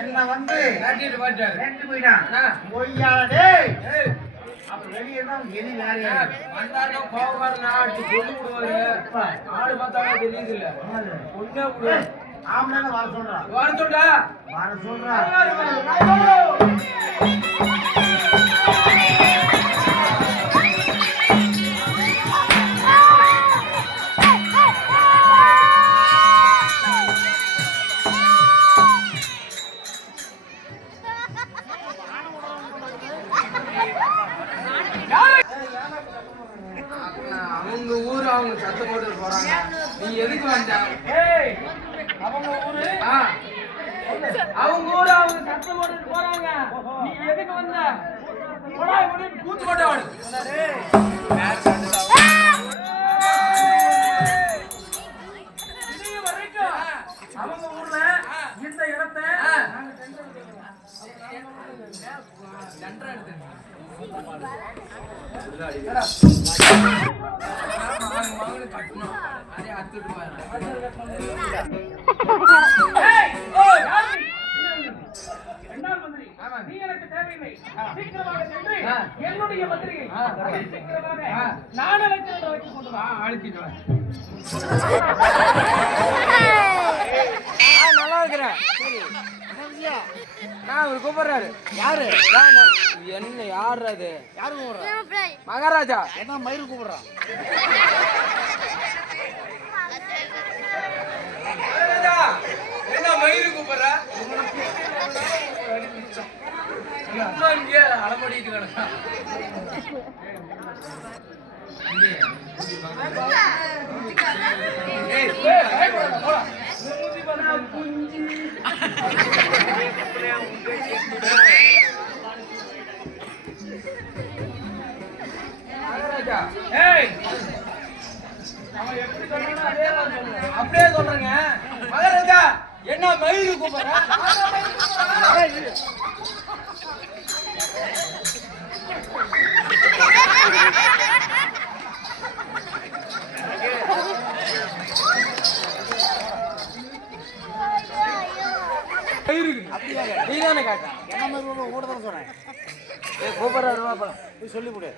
என்ன வந்து ரெண்டு போயிடா அப்ப வெளியே தான் எலி வேற வந்தாலும் கோபக்காரன் அடிச்சு கொண்டு விடுவாரு. ஆடு பார்த்தாலே தெரியுது இல்ல ஒண்ணே விடு. ஆம்பளை வர சொல்றா வர சொல்றா. அவங்க ஊரு அவங்க சத்தம் போட்டு போறாங்க. நீ எதுக்கு வந்த? அவங்க ஊரு அவங்க சத்தம் போட்டு போறாங்க. நீ எதுக்கு வந்த? கூத்து போட்டவன் அவங்க ஊர்ல இந்த இடத்தை என்னுடைய மந்திரியை நான் அழைத்து கொண்டு வா. அழைச்சிட்டு நல்லா இருக்கிறேன். அவர் கூப்பிடுறாரு. யாரு என்ன? யாரு அது? யாரு கூப்பிடுறா? மகாராஜா. என்ன மயிறு கூப்பிடுறான்? என்ன மயிறு கூப்பிடுற? அலமடிட்டு கிடக்கா. அப்படியே சொல்றேங்க. மகாராஜா என்ன மயிறு கூப்பிடுற? நீதானே காட்டா? என்ன மாதிரி கூட தான் சொன்னேன். சொல்லி கொடு.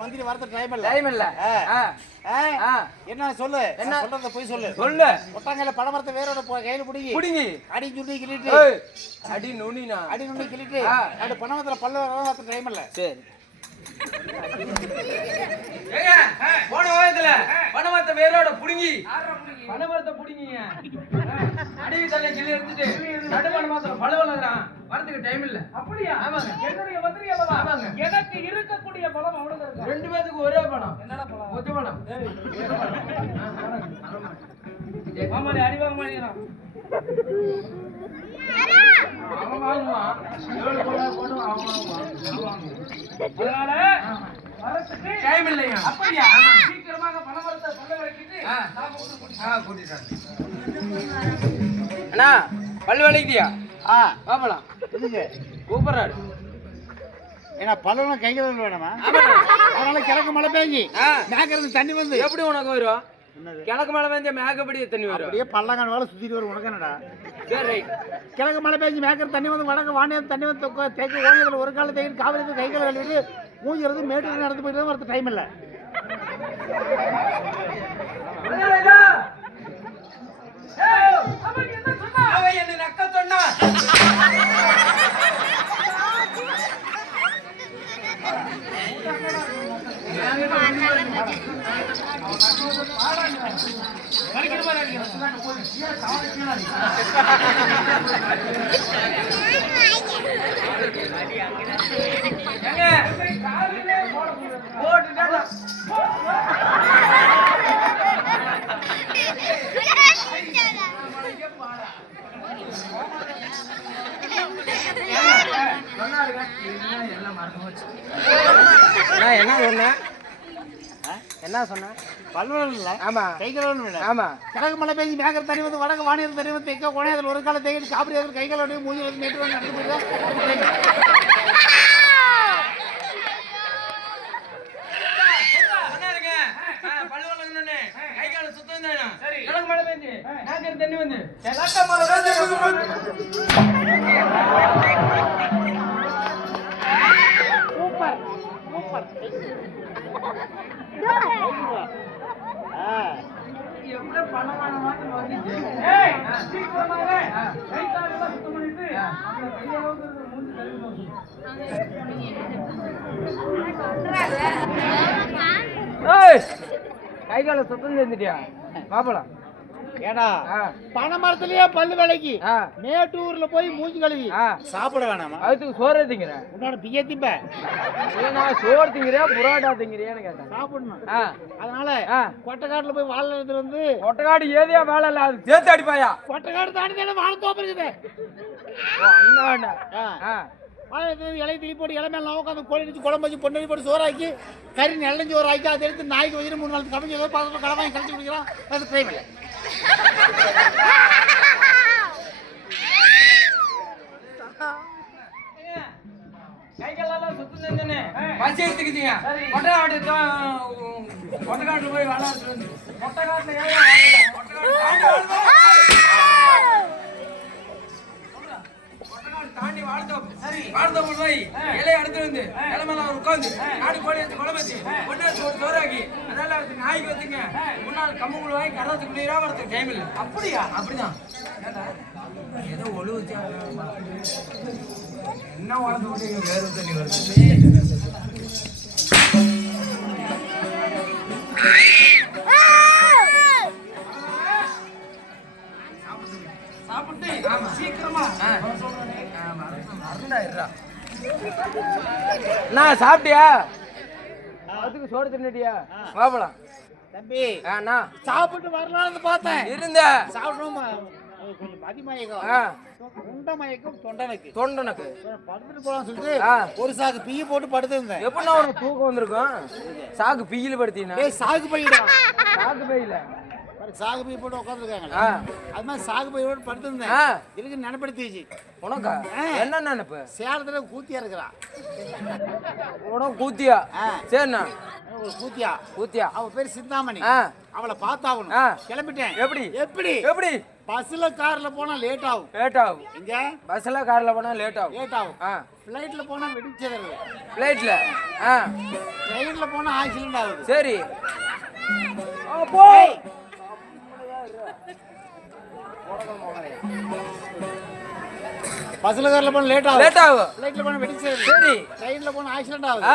மந்திரி வரது டைம் இல்ல. என்ன சொல்லு? என்ன சொல்றத போய் சொல்லு. ஒட்டாங்கல பழமரத்தை வேரோட கையில புடிங்கி அடி சுண்டி கிளிட்டு அடி நுனி கிளிட்டு அந்த பணமரத்துல பல்ல வரது டைம் இல்ல. சரி ஏங்க போன வாரத்துல பணமரத்தை வேரோட புடிங்கி பணமரத்தை புடிங்கீங்க. அடிவி தலை கிளி எடுத்துட்டு நடுவன மாத்திரம் பழவலறான். வரதுக்கு டைம் இல்ல. அப்படியா? ஆமாங்க. என்னுடைய மந்திரி அல்லவா? ஆமாங்க. எனக்கு இருக்கக்கூடிய பழம் அவ்வளவு இருக்கு. ரெண்டு பேருக்கு ஒரே பழம். என்னடா பழம்? ஒத்த பழம். மாமாடி அடி வாங்க மாட்டேறான். அவன் வாங்குவான். எவ்வளவு போடு அவன் வாங்குவான். அதனால வரதுக்கு டைம் இல்லையா? அப்படியா? சீக்கிரமாக பணமரத்தை பல்ல வளைக்கிட்டு நான் கூட்டிட்டான். அண்ணா பல்லு வளைக்கிட்டியா? பாப்பலாம். எதுக்கு கூப்பிடுறாரு? ஏன்னா பல்லுலாம் கைகள் வேணுமா? அதனால கிழக்கு மழை பெய்ஞ்சி மேக்கிறது தண்ணி வந்து எப்படி உனக்கு வரும்? கிழக்கு மழை பெஞ்ச மேக்கப்படி தண்ணி வரும். அப்படியே பள்ளங்கான வேலை சுத்திட்டு வரும். உனக்கு என்னடா? சரி ரைட். கிழக்கு மழை பெய்ஞ்சி மேக்கிறது தண்ணி வந்து வடக்கு வாணியது தண்ணி வந்து தேக்கு ஓணியதில் ஒரு கால தேக்கி காவிரி கைகளை கழுவிட்டு மூஞ்சிறது மேட்டுக்கு நடந்து போயிட்டு தான் வரது டைம் இல்லை. என்ன நக்க சொன்னா? என்ன சொன்ன? பல்வல் இல்ல. ஆமா கைகளோடு இல்ல. ஆமா கிழக்கு மழை பெய்ஞ்சி மேகர் தண்ணி வந்து வடக்கு வாணியர் தண்ணி வந்து தெக்க கோணையத்தில் ஒரு கால தேக்கி காப்பிரி கைகளோட மூஞ்சி வந்து மேட்டு வந்து நடந்து போயிடுது. பல்வல் கைகால சுத்தம் தானே. கிழக்கு மழை வச்சு நாக்கிற தண்ணி வந்து சூப்பர் சூப்பர் எப்படி பணமான மாதிரி வந்துச்சு சீக்கிரமாவே கை காலெல்லாம் சுத்தம் பண்ணிட்டு அப்புறம் கையளவுக்கு மூஞ்சி கழுவி கை கால சுத்தம் செஞ்சுட்டியா பாப்பலாம் ஏடா பனை மரத்திலேயே பல்லு விலைக்கு மேட்டூர்ல போய் மூஞ்சி கழுவி சாப்பிட வேணாமா? அதுக்கு சோறு திங்கிறேன் உன்னோட பிய திம்ப நான் சோறு திங்கிறியா புரோட்டா திங்கிறியான்னு கேட்டேன். சாப்பிடணும். அதனால கொட்டைக்காட்டுல போய் வாழை எடுத்துட்டு வந்து கொட்டைக்காடு ஏதியா வேலை இல்ல அது சேர்த்து அடிப்பாயா? கொட்டைக்காடு தாண்டி தானே வாழை தோப்பு இருக்குது. வாழை எடுத்து இலையை திளி போட்டு இலை மேல உட்காந்து கோழி அடிச்சு குழம்பு வச்சு பொண்ணு போட்டு சோறாக்கி கறி நெல்லஞ்சு சோறு ஆக்கி அதை எடுத்து நாய்க்கு வச்சு 3 நாள் கமிஞ்சு ஏதோ பார்த்து கடை வாங்கி கழிச்சு குடிக்கலாம். அது டைம் இல்லை. கைகளெல்லாம் சுத்தம் செஞ்சனே பசி எடுத்துக்கிட்டீங்க. கொட்டைக்காட்டுல போய் வாழை எடுத்துட்டு வந்து கொட்டைக்காட்டுல தாண்டி வாழ்த்தோப்பு போய் இலையை எடுத்து வந்து இளமெல்லாம் அவர் உட்காந்து நாடு கோழி எடுத்து குழம்பு வச்சு பொண்ணு சோறாக்கி அதெல்லாம் எடுத்து நாய்க்கு வச்சுங்க முன்னாள் கம்மு வாங்கி கரத்துக்கு குடிக்கிறா வரதுக்கு டைம் இல்லை. அப்படியா? அப்படிதான். ஏதோ ஒழு வச்சா என்ன வளர்ந்து விட்டீங்க வேறு தண்ணி வருது. சாப்பிட்டு சீக்கிரமா நான் சாப்பிட்டியா? அதுக்கு சோறு தின்னுட்டியா? பாப்பலாம் தம்பி. நான் சாப்பிட்டு வரலாம்னு பார்த்தேன். இருந்த சாப்பிடணுமா? கொஞ்சம் மதிமயக்கம், உண்ட மயக்கம், தொண்டனுக்கு படுத்துட்டு போலாம்னு சொல்லிட்டு ஒரு சாக்கு பிய போட்டு படுத்திருந்தேன். எப்படின்னா உனக்கு தூக்கம் வந்திருக்கும்? சாக்கு பியில படுத்தீங்கன்னா சாக்கு பையிடா. சாக்கு பையில சாகு பை போட்டு உட்காந்துருக்காங்க. அது மாதிரி சாகு பை போட்டு படுத்திருந்தேன். இதுக்கு நினைப்படுத்திச்சு. உனக்கா என்ன நினைப்பு? சேலத்துல கூத்தியா இருக்கிறான். உனக்கு கூத்தியா? சரிண்ணா. ஒரு கூத்தியா அவ பேர் சிந்தாமணி. அவளை பார்த்தாகணும். கிளம்பிட்டேன். எப்படி எப்படி எப்படி? பஸ்ல கார்ல போனா லேட் ஆகும். இங்க பஸ்ல கார்ல போனா லேட் ஆகும். பிளைட்ல போனா வெடிச்சது. பிளைட்ல ட்ரெயின்ல போனா ஆக்சிடென்ட் ஆகுது. சரி போய் பஸ்ல கார்ல போனா லேட் ஆகும். பிளைட்ல போனா வெடிச்சது. சரி. ட்ரெயின்ல போனா ஆக்சிடென்ட் ஆகுது.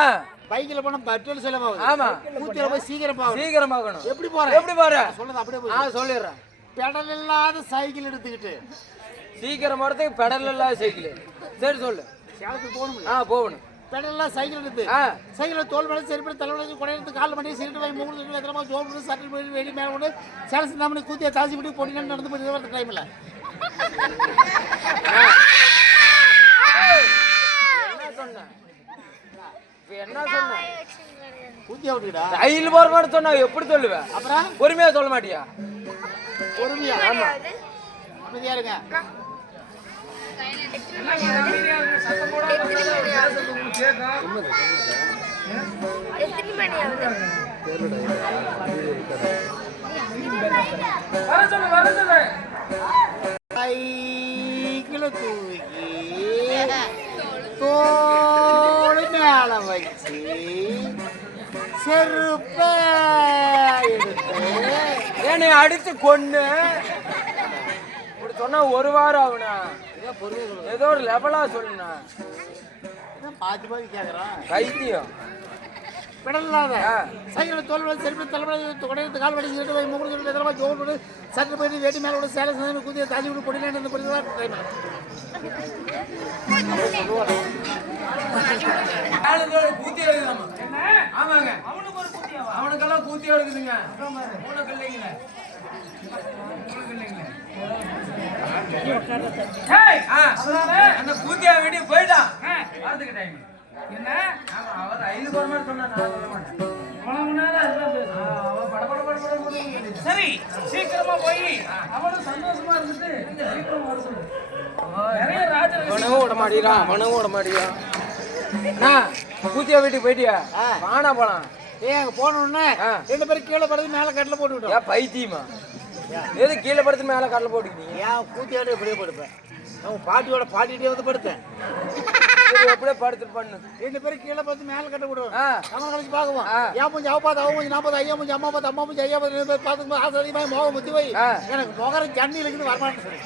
பைக்ல போனா பெட்ரோல் செலவாகுது. ஆமா. கூத்தில போய் சீக்கிரம் ஆகணும். எப்படி போற? சொல்லுது அப்படியே போய். சொல்லிடுறேன். பெடல் இல்லாத சைக்கிள் எடுத்துக்கிட்டு சீக்கிரம் போறதுக்கு பெடல் இல்லாத சைக்கிள். சரி சொல்லு. சேலத்துக்கு போகணும். போகணும். பெடல் இல்லாத சைக்கிள் எடுத்து சைக்கிள் தோல் மேலே சரி பண்ணி தலைவலி கொடை எடுத்து கால் பண்ணி சிரிட்டு வாங்கி 3 லிட்டர் எத்தனை ஜோப்பு சட்டை போய் வெடி மேலே கொண்டு சேலம் சிந்தாமணி கூத்தியை தாசி விட்டு பொடி நடந்து போய் வரது டைம் இல்லை. என்ன சொன்ன? கூத்தியா விட்டுடா. ரயில் போற மாதிரி சொன்னா எப்படி சொல்லுவேன்? அப்புறம் பொறுமையா சொல்ல மாட்டியா? பொறுமையா? ஆமா. அமைதியா இருங்க. சைக்கிள தூக்கி தோள் மேல வச்சு செருப்ப எடுத்து ஏன்னு அடிச்சு கொண்டு இப்படி சொன்னா ஒரு வாரம் ஆகுனா? ஏதோ ஒரு லெவலா சொல்லுண்ணா. பாதி கேக்குறான். பைத்தியம். பெடல் இல்லாத சைக்கிள் தோல் மேல செருப்பு தலைவலி கொடை எடுத்து கால் வலி சிரிட்டு வாங்கி 3 லிட்டர் எத்தனை ஜோப்பு போட்டு சட்டை போயிட்டு வேட்டி மேல விட சேலை சிந்தாமணி கூத்தியை தாசி விட்டு பொடி நடந்து பொடி தான் டைம். ஆமாங்க. அவனுக்கெல்லாம் கூத்தியா இருக்குதுங்க. உனக்கு இல்லைங்களே. அந்த கூத்தியா வீட்டுக்கு போயிட்டான். வரதுக்கு டைம் என்ன? அவர் 5 போற மாதிரி சொன்னா நான் சொல்ல மாட்டேன். சரி சீக்கிரமா போய் அவனும் சந்தோஷமா இருந்துட்டு சீக்கிரமா வர சொல்லு. நிறைய ராஜரகசியம் விட மாட்டீங்களா? கூத்தியா வீட்டுக்கு போயிட்டியா? வானா போலாம். அங்க போனோம்னா 2 பேரும் கீழே படுத்து மேல கட்டில போட்டு விட்டோம். பைத்தியமா? எது கீழே படுத்து மேல கடல போட்டுக்கிட்டீங்க? ஏன் கூத்தியாடு இப்படியே படுப்பேன். அவன் பாட்டியோட பாட்டிகிட்டே வந்து படுத்தேன். எப்படியே படுத்துட்டு பண்ணு. 2 பேரும் கீழே பார்த்து மேல கட்ட விடுவோம். நம்ம கழிச்சு பார்க்குவோம். ஏன் மூஞ்சி அவ பார்த்து அவ மூஞ்சி நான் பார்த்து ஐயா மூஞ்சி அம்மா பார்த்து அம்மா மூஞ்சி ஐயா பார்த்து 2 பேர் பார்த்துக்கும் ஆசை அதிகமாக மோகம் முத்தி போய் எனக்கு முகர ஜன்னி இருக்குன்னு வரமாட்டேன்னு சொல்லி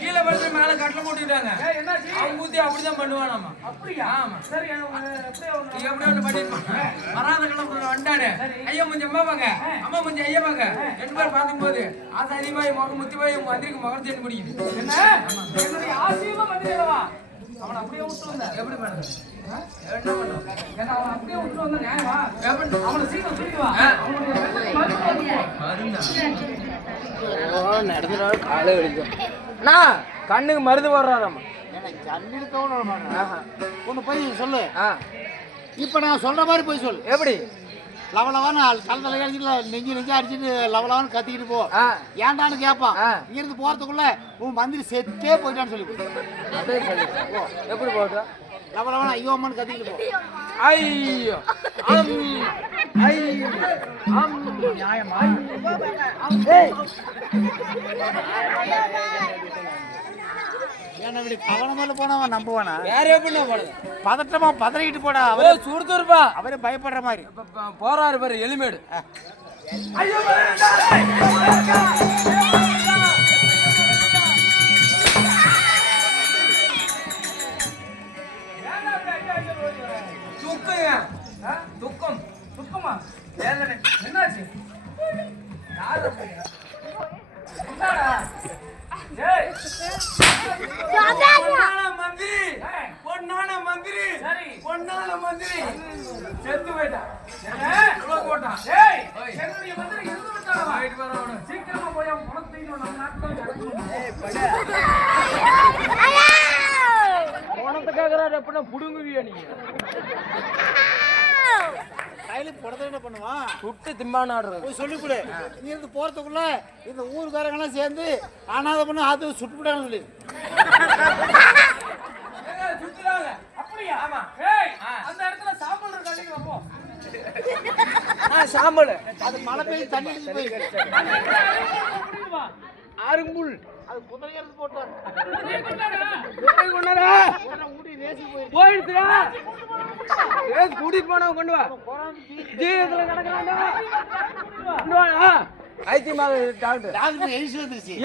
கீழே படுத்து மேல கட்டல போட்டுக்கிட்டாங்க. அவங்க ஊத்தி அப்படிதான் பண்ணுவானாமா. அப்படியா? ஆமா. சரி அப்படியே ஒண்ணு பண்ணிருப்பாங்க. வராத கிளம்புற வண்டானே ஐயா முஞ்சி அம்மா பாங்க அம்மா முஞ்சி ஐயா பாங்க 2 பேர் பார்க்கும் போது ஆசை அதிகமாக முகம் முத்தி போய் உங்க மந்திரிக்கு முகம் தேடி முடியுது. என்ன என்னுடைய ஆசையுமா மந்திரிகளவா? அவன் அப்படியே விட்டு வந்த எப்படி பண்ணுறது? என்ன பண்ணும்? ஏன்னா அவன் அப்படியே விட்டு வந்த நியாயமா? அவனை சீக்கிரம் சொல்லிட்டு வா. அவனுடைய நடந்துடும் காலை வலிக்கும். அண்ணா கண்ணுக்கு மருந்து போடுறாராமா. எனக்கு ஜன்னி ஒன்று போய் சொல்லு. இப்போ நான் சொல்ற மாதிரி போய் சொல்லு. எப்படி? லவலவான்னு தலை அடிச்சுட்டு நெஞ்சு அடிச்சுட்டு லவலவான்னு கத்திக்கிட்டு போ. ஏன்டான்னு கேட்பான். இங்கிருந்து போறதுக்குள்ள உன் மந்திரி செத்தே போயிட்டான்னு சொல்லி எப்படி போட்டா லவலவான ஐயோ அம்மான்னு கத்திக்கிட்டு போ. ஐயோ ஐயோ நியாயமா? ஏன்னா இப்படி கவனமால போனவன் நம்புவானா? வேற எப்படி போனது? பதட்டமா பதறிக்கிட்டு போடா. அவரே சுடுத்துருப்பா. அவரே பயப்படுற மாதிரி போறாரு பாரு எலிமேடு. துக்கம் துக்கமா? என்னாச்சு? மந்திரி செத்து போயிட்டான். போட்டான். சீக்கிரமா போய் அவன் குணத்தையும் நம்ம நாட்டில் குணத்துக்காக எப்படின்னா புடுங்குவியா நீங்க? கையில புடத்தை என்ன பண்ணுவான்? சுட்டு திம்பானாடுறது போய் சொல்லி கொடு. நீ இருந்து போறதுக்குள்ள இந்த ஊருக்காரங்கெல்லாம் சேர்ந்து அனாதை பண்ண ஆத்து சுட்டு விடான்னு சொல்லி சுத்துறாங்க. அப்படியா? ஆமா. அந்த இடத்துல சாம்பல் இருக்கு அன்னைக்கு வைப்போம். சாம்பல் அது மழை பெய்து தண்ணி அடிச்சு போய் ஆறுங்குள் அது குதிரை எடுத்து போட்டாரு. போயிடுச்சுடா. கூட்டிட்டு போனவங்க கொண்டு வா. ஜீவத்துல கிடக்குறாண்டா. கொண்டு வா. ஐத்தியமாக டாக்டர் டாக்டர் எழுதி வந்துருச்சு.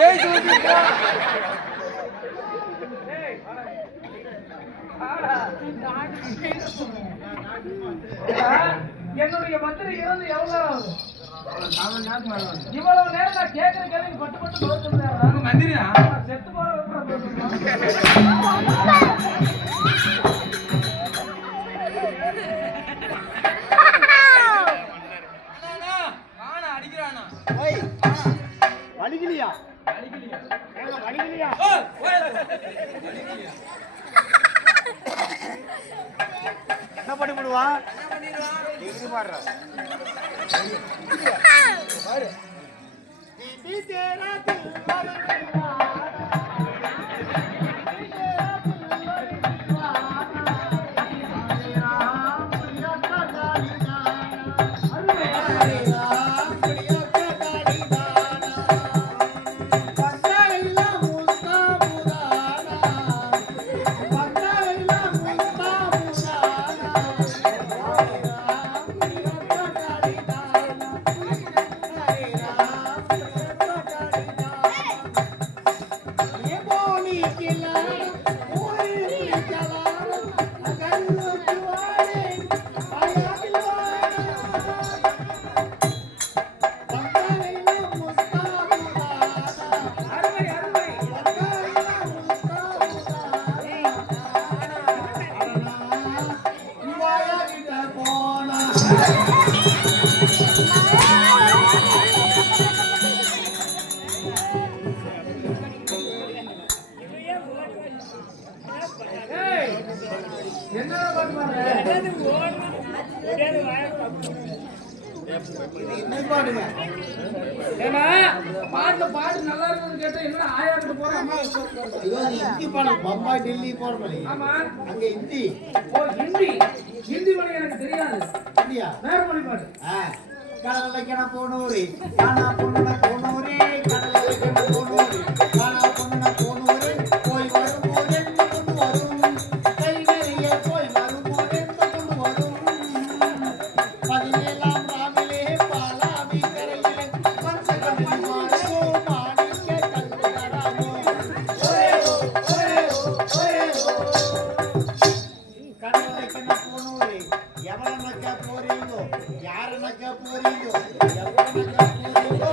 என்னுடைய மந்திரி இருந்து எவ்வளவு ஆகும்? இவ்வளவு நேரம் நான் கேட்கிற கேள்வி பட்டு பட்டு சொல்லுங்க. மந்திரியா செத்து போற அடிக்கிறானா? வலிக்கலையா? வலிக்கலையா? என்ன பண்ணி விடுவான்? இது இன்னும் பாடுங்க. ஏன்னா பாட்டு பாட்டு நல்லா இருக்குன்னு கேட்டா என்ன ஆயாக்கிட்டு போறேன். ஐயோ ஹிந்தி பாடல் பம்பாய் டெல்லி போடுறீங்க. ஆமா அங்க ஹிந்தி. ஓ ஹிந்தி ஹிந்தி மொழி எனக்கு தெரியாது. இல்லையா? வேற மொழி பாடு. கடலை கிண போனூரே காணா பொண்ணு போனூரே கடலை கிண போனூரே காணா பொண்ணு போனூரே போய் வரும் போதே கொண்டு வரும் கை நிறைய போய் வரும் போதே கொண்டு வரும் 17ஆம் ராவிலே பாலாவி கரையிலே மஞ்சள் மாறோ மாணிக்க கல்லுகராமோ ஓரேஓ கடலை கிண போனூரே எவனக்க போறீங்கோ யாரனக்க போறீங்கோ எவனக்க போறீங்கோ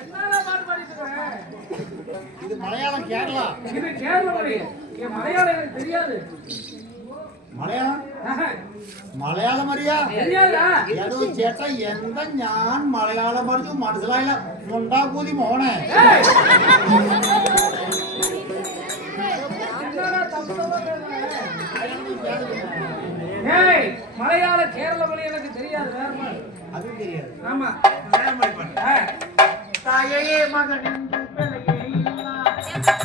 என்னடா பாட்டு பாடிட்டு இருக்க? இது மலையாளம் கேரளா இது கேரள மொழி. என் மலையாளம் எனக்கு தெரியாது. മലയാളം മലയാളം അറിയാ ഏതോ ചേട്ടാ എന്താ ഞാൻ മലയാളം പറഞ്ഞു മനസ്സിലായില്ല മുണ്ടാകൂതി മോണെ ஏய் மலையாள கேரள மொழி எனக்கு தெரியாது. வேற மொழி. அதுவும் தெரியாது ஆமா மலையாளம் மொழி பண்ணு தாயே மகன் பிள்ளையே இல்ல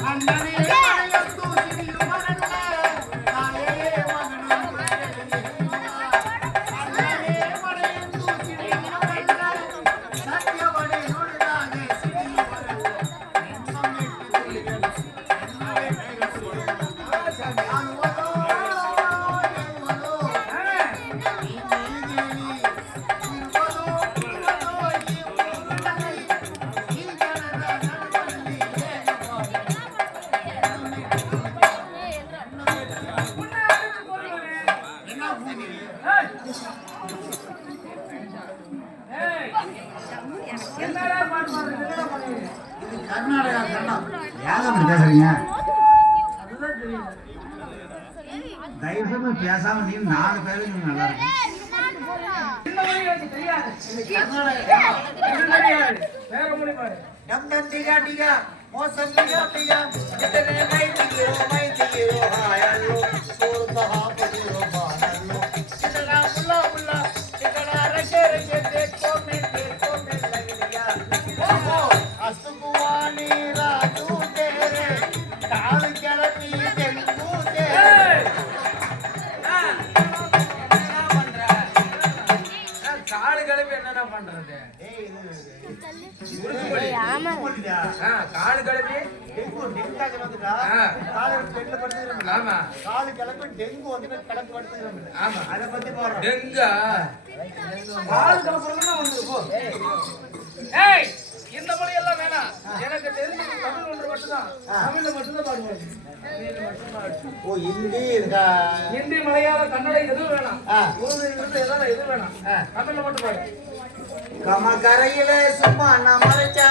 அண்ணனே மலையத்து சிறிய மகன் தாயே மகன் பிள்ளையே அண்ணனே மலையத்து சிறிய மகன் சத்யவனே நொடிதானே சிறிய மகன் நம்மெட்டு புலிகள் நம்மே மேகசுரே அனுவதோ எல்வதோ நீ நீ இருவதோ என்னடா பாட்டு பாடுறது? என்னடா பண்ணுவீங்க? கர்நாடகா கண்ணம் யாரும் பேசுறீங்க அதுதான் தெரியும். தயவுசெய்து பேசாம நீ 4 பேருக்கு நல்லா இருக்கும் இந்த மொழி எனக்கு தெரியாது. கர்நாடகா இது தெரியாது. வேற மொழி பாடு. நம் நந்திகா டிகா மோசம் டிகா டிகா இத்தனை மை திகிரோ ஹாயல்லோ சோர்தஹா பஜிரோ பானல்லோ இத்தனா முல்லா முல்லா இத்தனா ரகே ரகே देखो मैं लग गया ओहो அசுகுவானி ராஜு तेरे தாள் கிளப்பி தெங்கு तेरे என்ன பண்ற? காடு கலப்பி என்னடா பண்றது? காடு கலப்பி ஆமா ஆமா டெங்கா பால் கலப்புறதுன்னா வந்து போ. ஏய் இந்த மொழி எல்லாம் வேணாம். எனக்கு தெரிஞ்சது தமிழ் ஒன்று மட்டும்தான். தமிழ்ல மட்டும்தான் பாடுவாங்க. ஹிந்தி மலையாளம் கன்னடம் எதுவும் வேணாம். உருது இங்கிலீஷ் எதுவும் வேணாம். தமிழ்ல மட்டும் பாடு. கமகரையில சும்மா நான் மறைச்சா